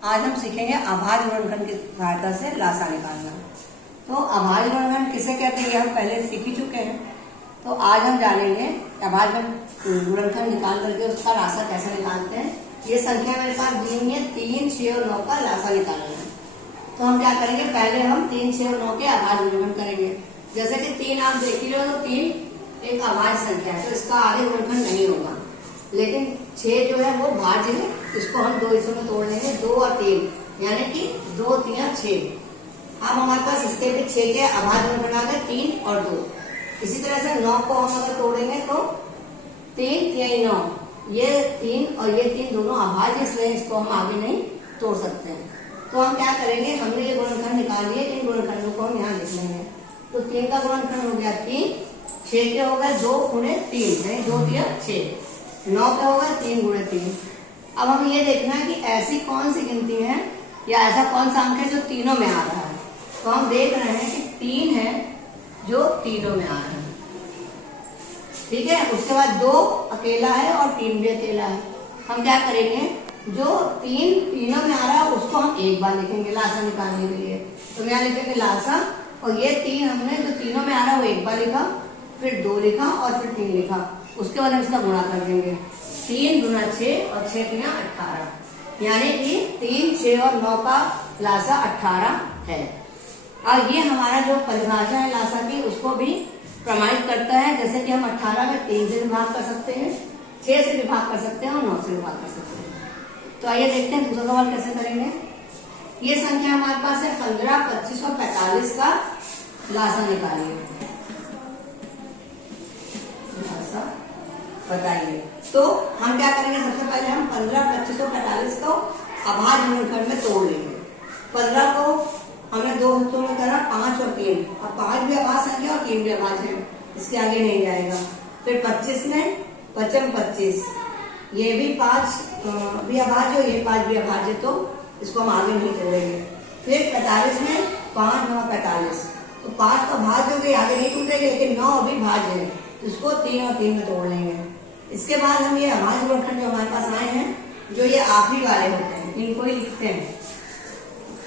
आज हम सीखेंगे अभाज्य गुणनखंड की सहायता से लासा निकालना। तो अभाज्य गुणनखंड किसे कहते हैं ये हम पहले सीख ही चुके हैं। तो आज हम जानेंगे अभाज्य गुणनखंड निकाल करके उसका लासा कैसे निकालते हैं। ये संख्या मेरे पास दी हुई है 3, 6 और 9 का लासा निकालना है। तो हम क्या करेंगे, पहले हम 3, 6 और 9 के अभाज्य गुणनखंड करेंगे। जैसे कि 3 आप देख ही रहे हो, तो 3 एक अभाज्य संख्या है तो इसका आगे गुणनखंड नहीं होगा। लेकिन 6 जो है वो भाज्य है, इसको हम दो हिस्सों में तोड़ लेंगे, 2 और 3, यानी कि 2, 3 और 6। अब हमारे पास इसके भी 6 के अभाज्य गुणनखंड आ गए 3 और 2। इसी तरह से 9 को हम अगर तोड़ेंगे तो 3, 3, 9, ये 3 और ये 3 दोनों अभाज्य, इसलिए इसको हम आगे नहीं तोड़ सकते हैं। तो हम क्या करेंगे, हमने ये गुणनखंड निकाल लिए, इन गुणनखंडों को हम यहाँ लिख लेंगे। तो 3 का गुणनखंड हो गया 3, 6 के हो गए 2 गुणे 3, यानी 2, 3, 6, 9 का होगा 3 गुणे 3। अब हमें ये देखना है कि ऐसी कौन सी गिनती है या ऐसा कौन सा अंक है जो तीनों में आ रहा है। तो हम देख रहे हैं कि 3 है जो तीनों में आ रहा है, ठीक है। उसके बाद 2 अकेला है और 3 भी अकेला है। हम क्या करेंगे, जो 3 तीनों में आ रहा है उसको हम एक बार लिखेंगे लासा निकालने के लिए। तो यहाँ लिखेंगे लासा, और ये 3 हमने जो तीनों में आ रहा है वो एक बार लिखा, फिर 2 लिखा और फिर 3 लिखा। उसके बाद हम इसका गुणा कर देंगे, 3 गुना 6 और 6 3 18, यानी कि 3, 6 और 9 का लासा 18 है। और ये हमारा जो परिभाषा है लासा की उसको भी प्रमाणित करता है। जैसे कि हम 18 में 3 से विभाग कर सकते हैं, 6 से विभाग कर सकते हैं और 9 से विभाग कर सकते हैं। तो आइए देखते हैं दूसरा सवाल कैसे करेंगे। ये संख्या हमारे पास है 15, 25 और 45 का लासा निकालिए, लासा बताइए। तो हम क्या करेंगे, सबसे पहले हम 15, 25 और 45 को अभाज्य गुणनखंड में तोड़ लेंगे। 15 को हमने 2 हिस्सों में करा, 5 और 3। अब 5 भी अभाज्य संख्या और 3 भी अभाज्य है, इसके आगे नहीं जाएगा। फिर 25 में 5 25, ये भी 5 भी अभाज्य और ये 5 भी अभाज्य, तो इसको हम आगे नहीं तोड़ेंगे। फिर 45 में 5, 9, 45, तो 5 तो भाज्य हो गई, आगे नहीं टूटेगी, लेकिन 9 अभी भाज्य है, तो इसको 3 और 3 में तोड़ लेंगे। इसके बाद हम ये अभाज्य गुणनखंड जो हमारे पास आए हैं, जो ये आखिरी वाले होते हैं, इनको ही लिखते हैं।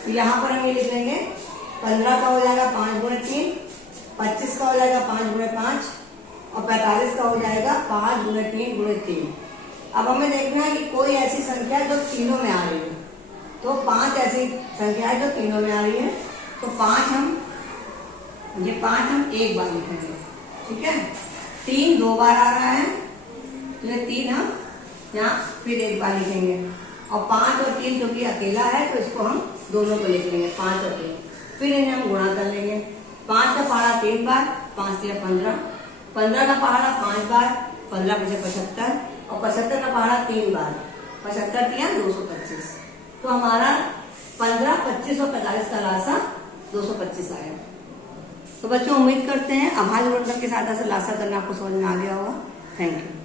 तो यहाँ पर हम ये लिख लेंगे, 15 का हो जाएगा 5 गुणे 3, 25 का हो जाएगा 5 गुणे 5 और 45 का हो जाएगा 5 गुणे 3 गुणे 3। अब हमें देखना है कि कोई ऐसी संख्या जो तीनों में आ रही है। तो 5 ऐसी संख्या है जो तीनों में आ रही है, तो 5 हम एक बार लिखेंगे, ठीक है। 3 2 बार आ रहा है, तो ये 3 हम यहाँ फिर एक बार लिखेंगे। और 5 और 3 जो कि अकेला है, तो इसको हम दोनों को लिख लेंगे, 5 और 3। फिर इन्हें हम गुणा कर लेंगे। 5 का पहाड़ा 3 बार, 5 3 15, 15 का पहाड़ा 5 बार, 15 5 75, और 75 का पहाड़ा 3 बार, 75 3 225। तो हमारा 15, 25 और 45 का लासा 225 आया। तो बच्चों उम्मीद करते हैं अभाज्य गुणनखंड की सहायता से लासा करना आपको समझ में आ गया होगा। Thank you.